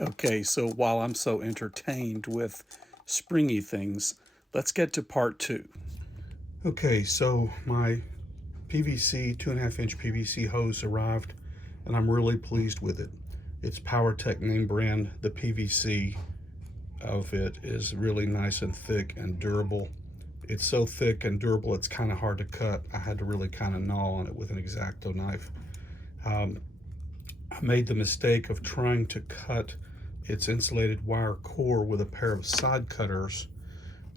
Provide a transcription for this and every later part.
Okay, so while I'm so entertained with springy things, let's get to part two. Okay, so my PVC, 2.5 inch PVC hose arrived, and I'm really pleased with it. It's PowerTech name brand. The PVC of it is really nice and thick and durable. It's so thick and durable, it's kind of hard to cut. I had to really kind of gnaw on it with an X-Acto knife. I made the mistake of trying to cut its insulated wire core with a pair of side cutters,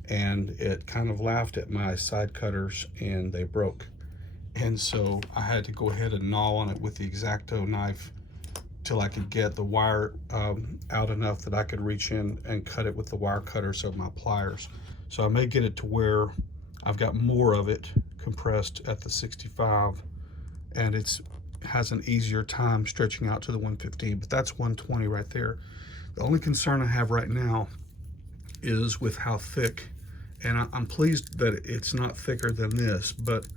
and it kind of laughed at my side cutters and they broke. And so I had to go ahead and gnaw on it with the X-Acto knife till I could get the wire out enough that I could reach in and cut it with the wire cutters of my pliers. So I may get it to where I've got more of it compressed at the 65, and it's has an easier time stretching out to the 115, but that's 120 right there. The only concern I have right now is with how thick, and I'm pleased that it's not thicker than this, but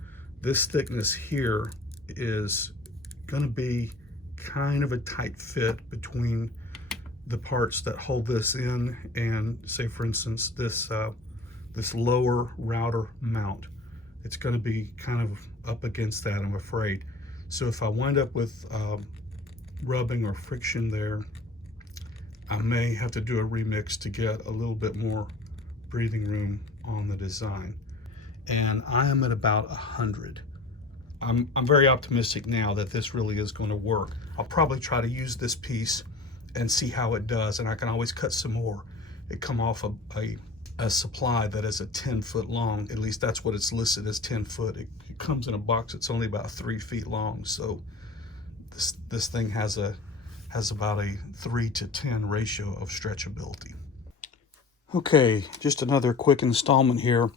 this thickness here is going to be kind of a tight fit between the parts that hold this in and, say for instance, this lower router mount. It's going to be kind of up against that, I'm afraid. So if I wind up with rubbing or friction there, I may have to do a remix to get a little bit more breathing room on the design. And I am at about 100. I'm very optimistic now that this really is going to work. I'll probably try to use this piece and see how it does, and I can always cut some more. It come off a supply that is a 10-foot long. At least that's what it's listed as, 10 foot. It comes in a box that's only about 3 feet long. So this thing has about a 3-to-10 ratio of stretchability. Okay, just another quick installment here.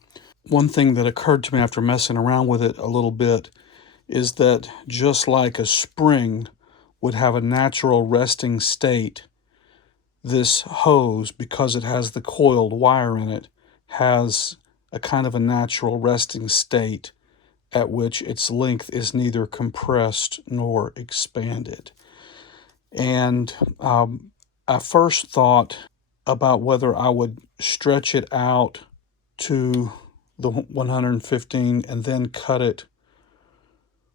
One thing that occurred to me after messing around with it a little bit is that just like a spring would have a natural resting state, this hose, because it has the coiled wire in it, has a kind of a natural resting state at which its length is neither compressed nor expanded. And I first thought about whether I would stretch it out to the 115 and then cut it,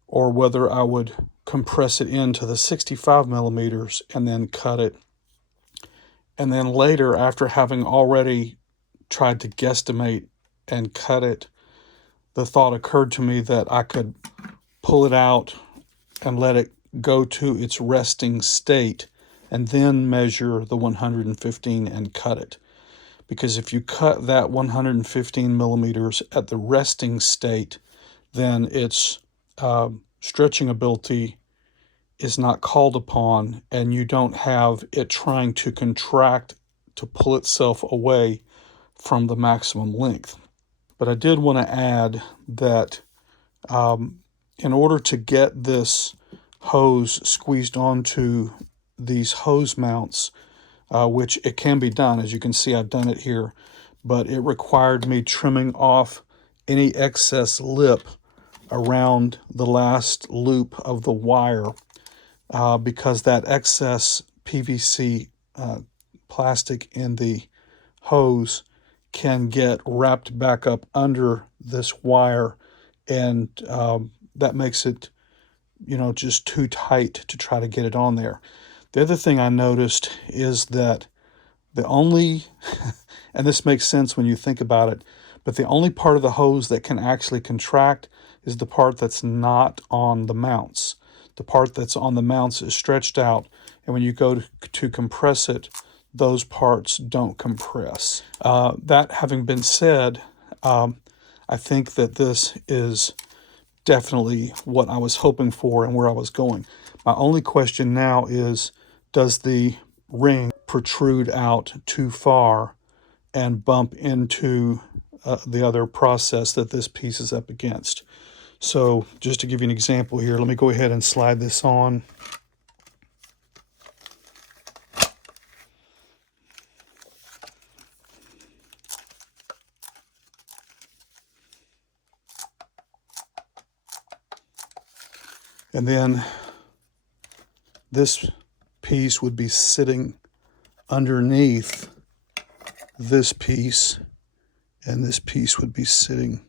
or whether I would compress it into the 65 millimeters and then cut it. And then later, after having already tried to guesstimate and cut it, the thought occurred to me that I could pull it out and let it go to its resting state and then measure the 115 and cut it. Because if you cut that 115 millimeters at the resting state, then its stretching ability is not called upon, and you don't have it trying to contract to pull itself away from the maximum length. But I did want to add that in order to get this hose squeezed onto these hose mounts, which it can be done, as you can see I've done it here, but it required me trimming off any excess lip around the last loop of the wire, because that excess PVC plastic in the hose can get wrapped back up under this wire, and that makes it, just too tight to try to get it on there. The other thing I noticed is that the only, and this makes sense when you think about it, but the only part of the hose that can actually contract is the part that's not on the mounts. The part that's on the mounts is stretched out, and when you go to compress it, those parts don't compress. That having been said, I think that this is definitely what I was hoping for and where I was going. My only question now is, does the ring protrude out too far and bump into the other process that this piece is up against? So just to give you an example here, let me go ahead and slide this on. And then this piece would be sitting underneath this piece, and this piece would be sitting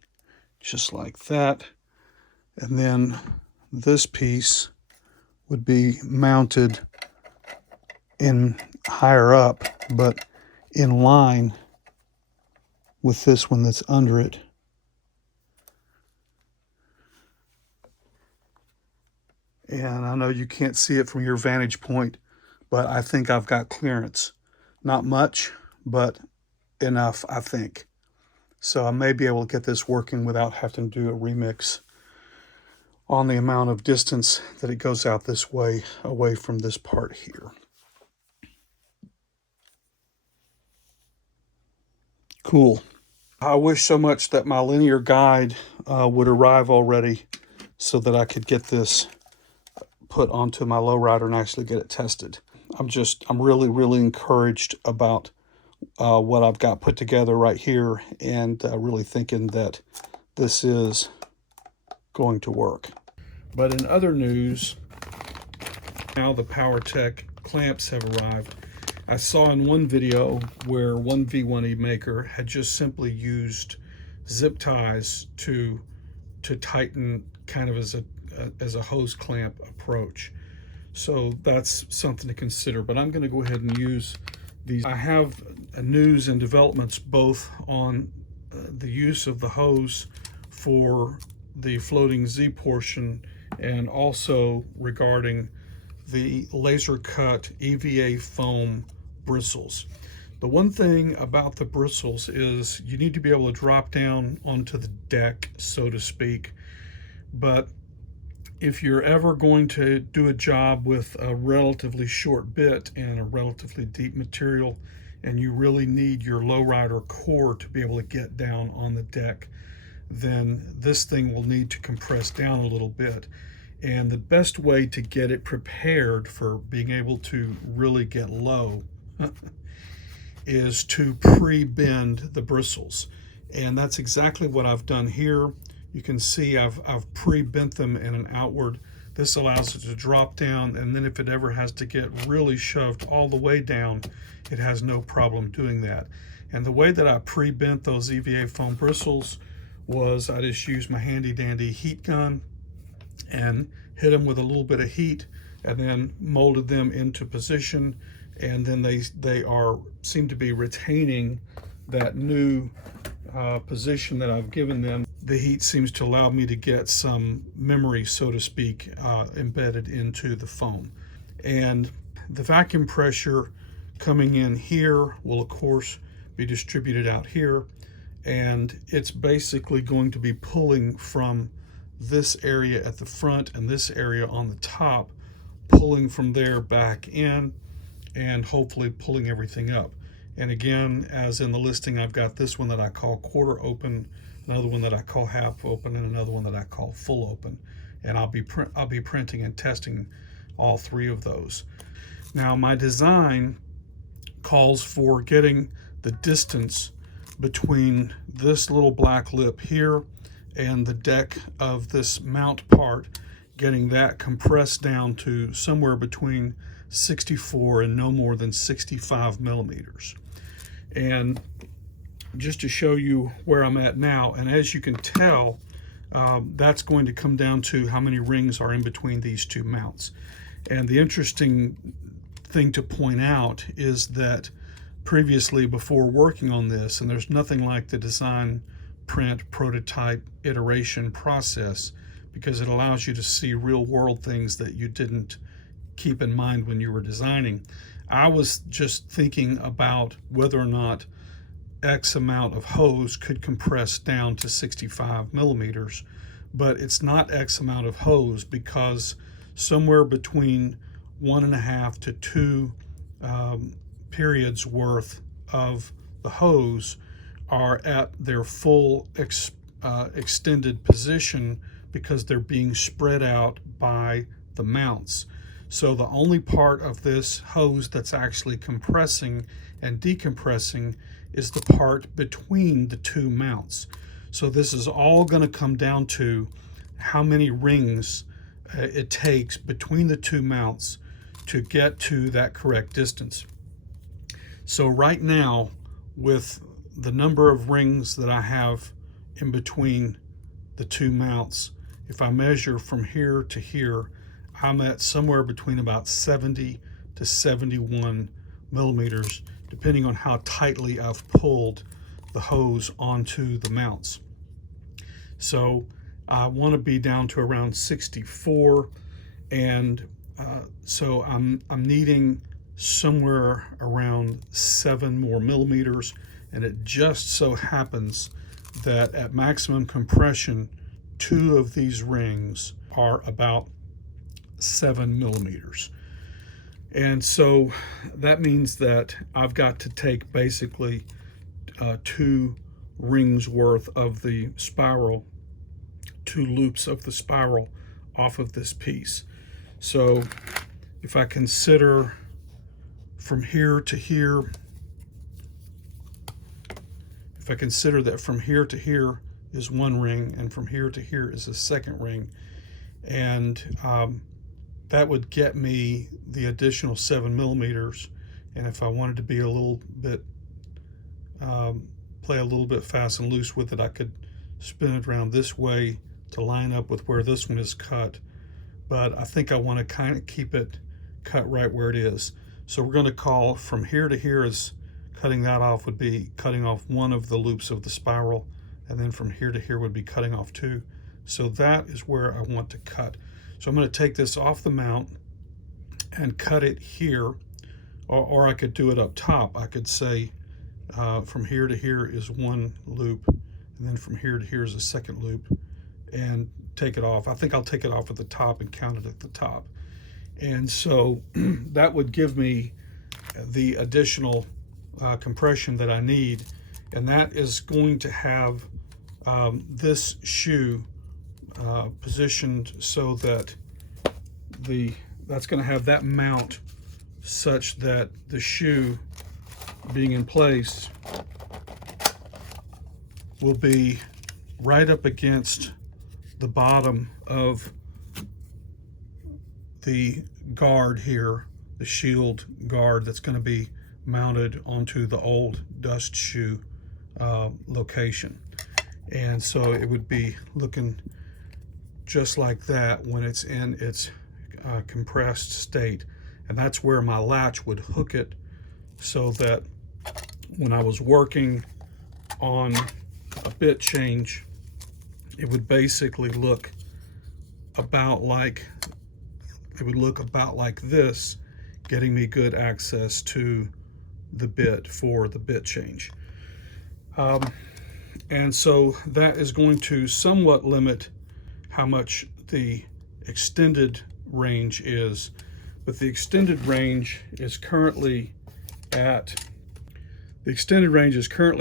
just like that. And then this piece would be mounted in higher up, but in line with this one that's under it. And I know you can't see it from your vantage point, but I think I've got clearance. Not much, but enough, I think. So I may be able to get this working without having to do a remix on the amount of distance that it goes out this way, away from this part here. Cool. I wish so much that my linear guide would arrive already so that I could get this put onto my LowRider and actually get it tested. I'm really, really encouraged about what I've got put together right here, and really thinking that this is going to work. But in other news, now the PowerTech clamps have arrived. I saw in one video where one V1E maker had just simply used zip ties to tighten, kind of as a hose clamp approach. So that's something to consider, but I'm going to go ahead and use these. I have news and developments both on the use of the hose for the floating Z portion, and also regarding the laser cut EVA foam bristles. The one thing about the bristles is you need to be able to drop down onto the deck, so to speak. But if you're ever going to do a job with a relatively short bit and a relatively deep material, and you really need your LowRider core to be able to get down on the deck, then this thing will need to compress down a little bit. And the best way to get it prepared for being able to really get low is to pre-bend the bristles. And that's exactly what I've done here. You can see I've pre-bent them in an outward. This allows it to drop down, and then if it ever has to get really shoved all the way down, it has no problem doing that. And the way that I pre-bent those EVA foam bristles was I just used my handy dandy heat gun and hit them with a little bit of heat, and then molded them into position. And then they seem to be retaining that new position that I've given them. The heat seems to allow me to get some memory, so to speak, embedded into the foam. And the vacuum pressure coming in here will of course be distributed out here, and it's basically going to be pulling from this area at the front and this area on the top, pulling from there back in, and hopefully pulling everything up. And again, as in the listing, I've got this one that I call quarter open, another one that I call half open, and another one that I call full open. And I'll be printing and testing all three of those. Now, my design calls for getting the distance between this little black lip here and the deck of this mount part, getting that compressed down to somewhere between 64 and no more than 65 millimeters. And just to show you where I'm at now, and as you can tell, that's going to come down to how many rings are in between these two mounts. And the interesting thing to point out is that previously, before working on this, and there's nothing like the design, print, prototype, iteration process, because it allows you to see real world things that you didn't keep in mind when you were designing. I was just thinking about whether or not X amount of hose could compress down to 65 millimeters, but it's not X amount of hose, because somewhere between 1.5 to 2 periods worth of the hose are at their full extended position, because they're being spread out by the mounts. So the only part of this hose that's actually compressing and decompressing is the part between the two mounts. So this is all going to come down to how many rings it takes between the two mounts to get to that correct distance. So right now, with the number of rings that I have in between the two mounts, if I measure from here to here, I'm at somewhere between about 70 to 71 millimeters, depending on how tightly I've pulled the hose onto the mounts. So I want to be down to around 64, and so I'm needing somewhere around 7 more millimeters, and it just so happens that at maximum compression, 2 of these rings are about 7 millimeters. And so that means that I've got to take basically 2 rings worth of the spiral, 2 loops of the spiral off of this piece. So if I consider from here to here, if I consider that from here to here is 1 ring and from here to here is a second ring, and that would get me the additional 7 millimeters. And if I wanted to be a little bit, play a little bit fast and loose with it, I could spin it around this way to line up with where this one is cut. But I think I want to kind of keep it cut right where it is. So we're going to call from here to here is cutting that off, would be cutting off 1 of the loops of the spiral, and then from here to here would be cutting off 2. So that is where I want to cut. So I'm going to take this off the mount and cut it here, or I could do it up top. I could say from here to here is 1 loop, and then from here to here is a second loop, and take it off. I think I'll take it off at the top and count it at the top. And so that would give me the additional compression that I need, and that is going to have this shoe positioned so that that's going to have that mount such that the shoe being in place will be right up against the bottom of the guard here, the shield guard that's going to be mounted onto the old dust shoe location. And so it would be looking just like that when it's in its compressed state. And that's where my latch would hook it, so that when I was working on a bit change, it would basically look about like, this, getting me good access to the bit for the bit change. And so that is going to somewhat limit how much the extended range is. But the extended range is currently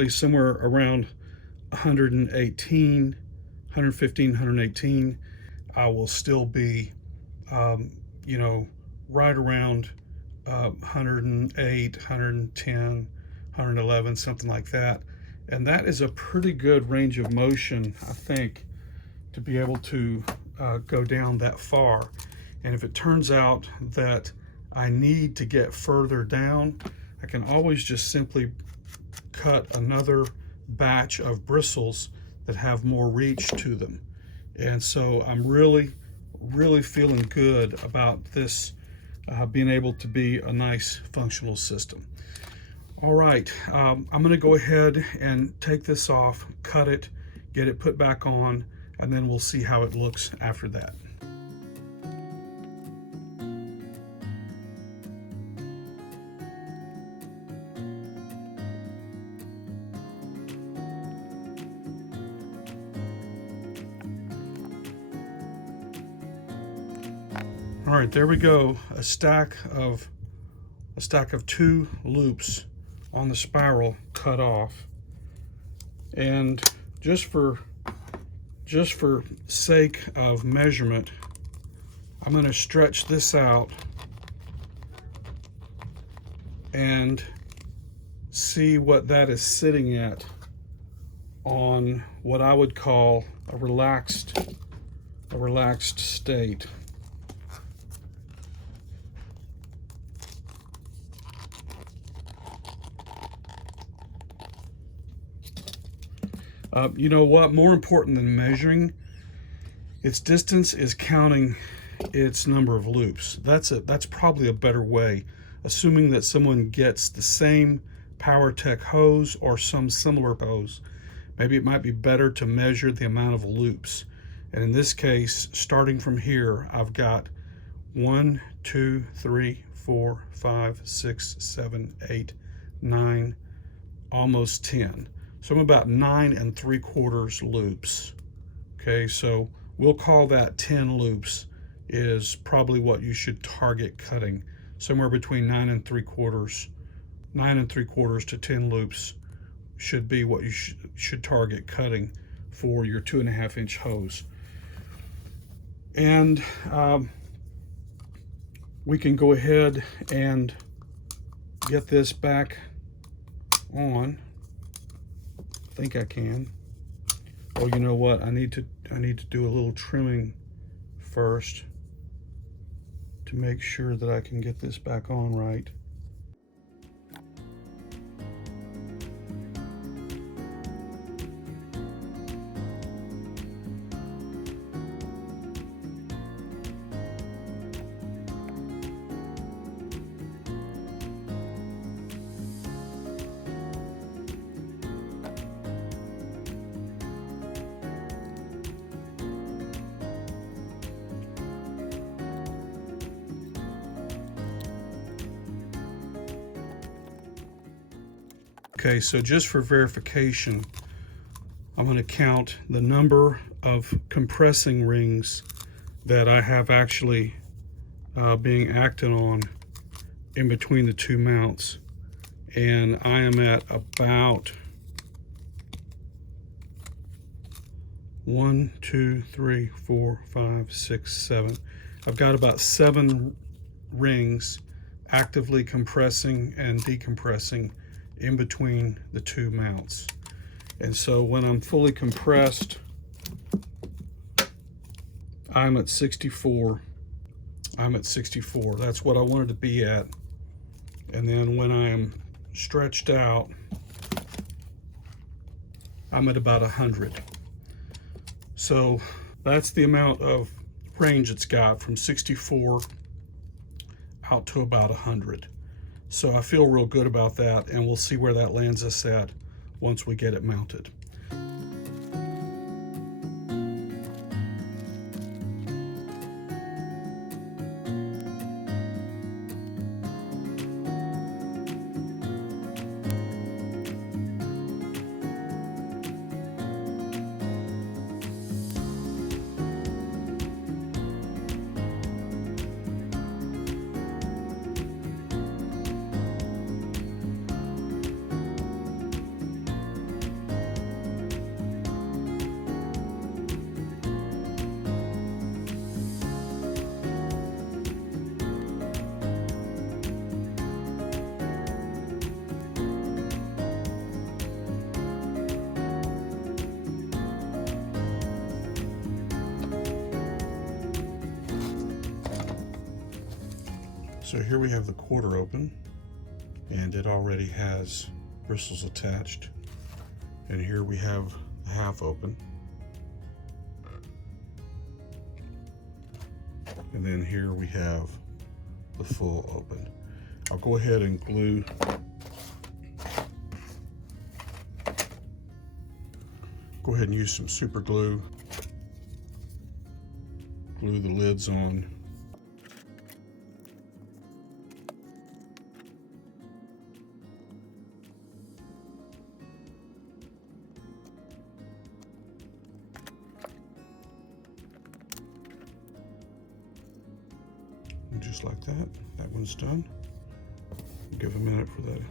somewhere around 115, 118. I will still be, right around 108, 110, 111, something like that. And that is a pretty good range of motion, I think, to be able to go down that far. And if it turns out that I need to get further down, I can always just simply cut another batch of bristles that have more reach to them. And so I'm really feeling good about this being able to be a nice functional system. All right, I'm going to go ahead and take this off, cut it, get it put back on, and then we'll see how it looks after that. All right, there we go. A stack of 2 loops on the spiral cut off. And just for sake of measurement, I'm going to stretch this out and see what that is sitting at on what I would call a relaxed state. You know what? More important than measuring its distance is counting its number of loops. That's probably a better way, assuming that someone gets the same PowerTech hose or some similar hose. Maybe it might be better to measure the amount of loops. And in this case, starting from here, I've got 1, 2, 3, 4, 5, 6, 7, 8, 9, almost 10. So I'm about 9 3/4 loops. Okay, so we'll call that 10 loops is probably what you should target cutting. Somewhere between 9 3/4 to 10 loops should be what you should target cutting for your 2.5 inch hose. And we can go ahead and get this back on. I think I can. Oh, you know what? I need to do a little trimming first to make sure that I can get this back on right. Okay, so just for verification, I'm going to count the number of compressing rings that I have actually being acted on in between the two mounts. And I am at about 1, 2, 3, 4, 5, 6, 7. I've got about 7 rings actively compressing and decompressing in between the two mounts. And so when I'm fully compressed, I'm at 64. That's what I wanted to be at. And then when I'm stretched out, I'm at about 100. So that's the amount of range it's got, from 64 out to about 100. So I feel real good about that, and we'll see where that lands us at once we get it mounted. So here we have the quarter open, and it already has bristles attached. And here we have the half open. And then here we have the full open. I'll go ahead and glue use some super glue. Glue the lids on. Just like that. That one's done. Give a minute for that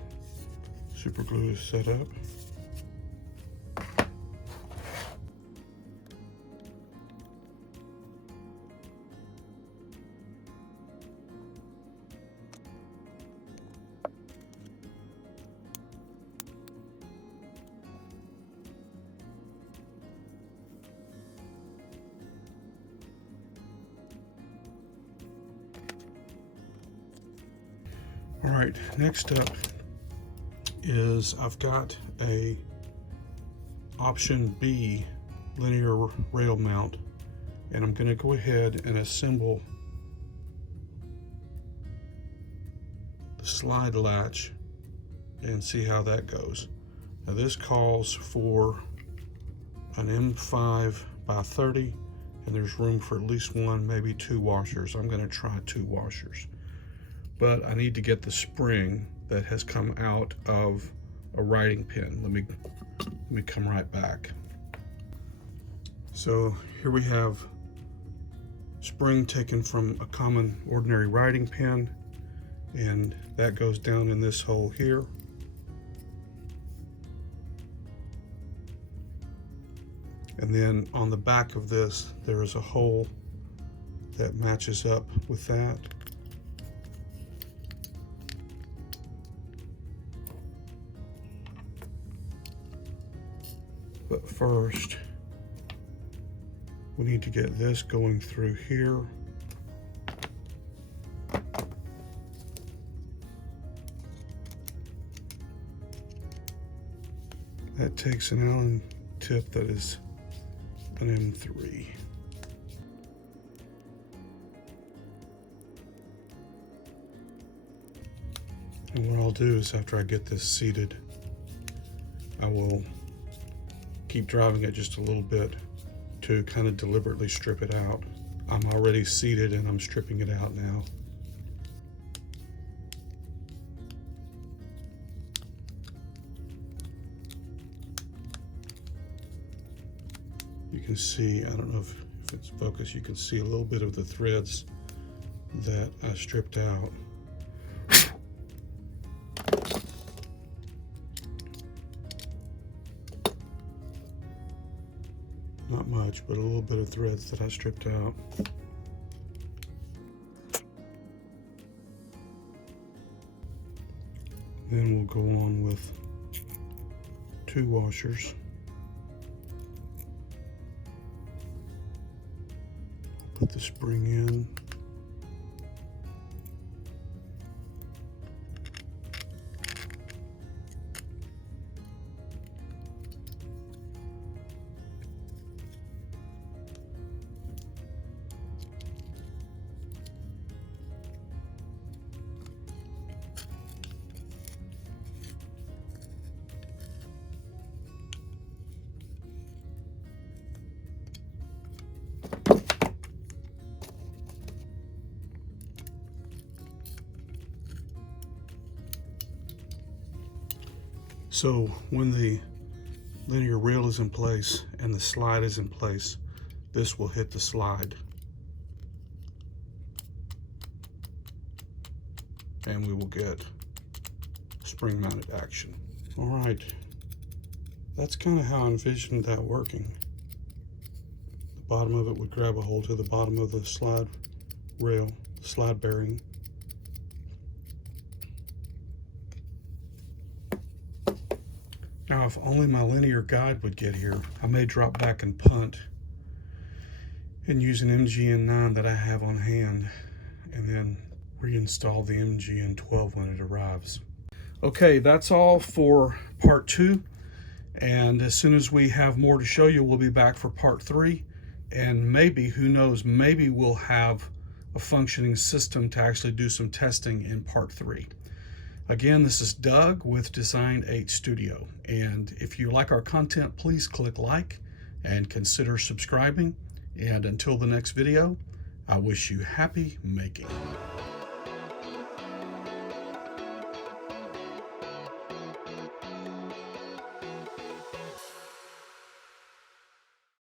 super glue to set up. All right, next up is I've got a option B linear rail mount, and I'm going to go ahead and assemble the slide latch and see how that goes. Now this calls for an M5 by 30, and there's room for at least one, maybe two washers. I'm going to try two washers, but I need to get the spring that has come out of a writing pin. Let me come right back. So here we have spring taken from a common ordinary writing pin, and that goes down in this hole here. And then on the back of this, there is a hole that matches up with that. But first, we need to get this going through here. That takes an Allen tip that is an M3. And what I'll do is, after I get this seated, I will keep driving it just a little bit to kind of deliberately strip it out. I'm already seated and I'm stripping it out now. You can see, I don't know if it's focused, you can see a little bit of the threads that I stripped out. Not much, but a little bit of threads that I stripped out. Then we'll go on with two washers. Put the spring in. So when the linear rail is in place and the slide is in place, this will hit the slide. And we will get spring mounted action. All right, that's kind of how I envisioned that working. The bottom of it would grab a hold to the bottom of the slide rail, slide bearing. Now, if only my linear guide would get here, I may drop back and punt and use an MGN9 that I have on hand, and then reinstall the MGN12 when it arrives. Okay, that's all for part 2, and as soon as we have more to show you, we'll be back for part 3, and maybe, who knows, maybe we'll have a functioning system to actually do some testing in part 3. Again, this is Doug with Design 8 Studio, and if you like our content, please click like and consider subscribing. And until the next video, I wish you happy making.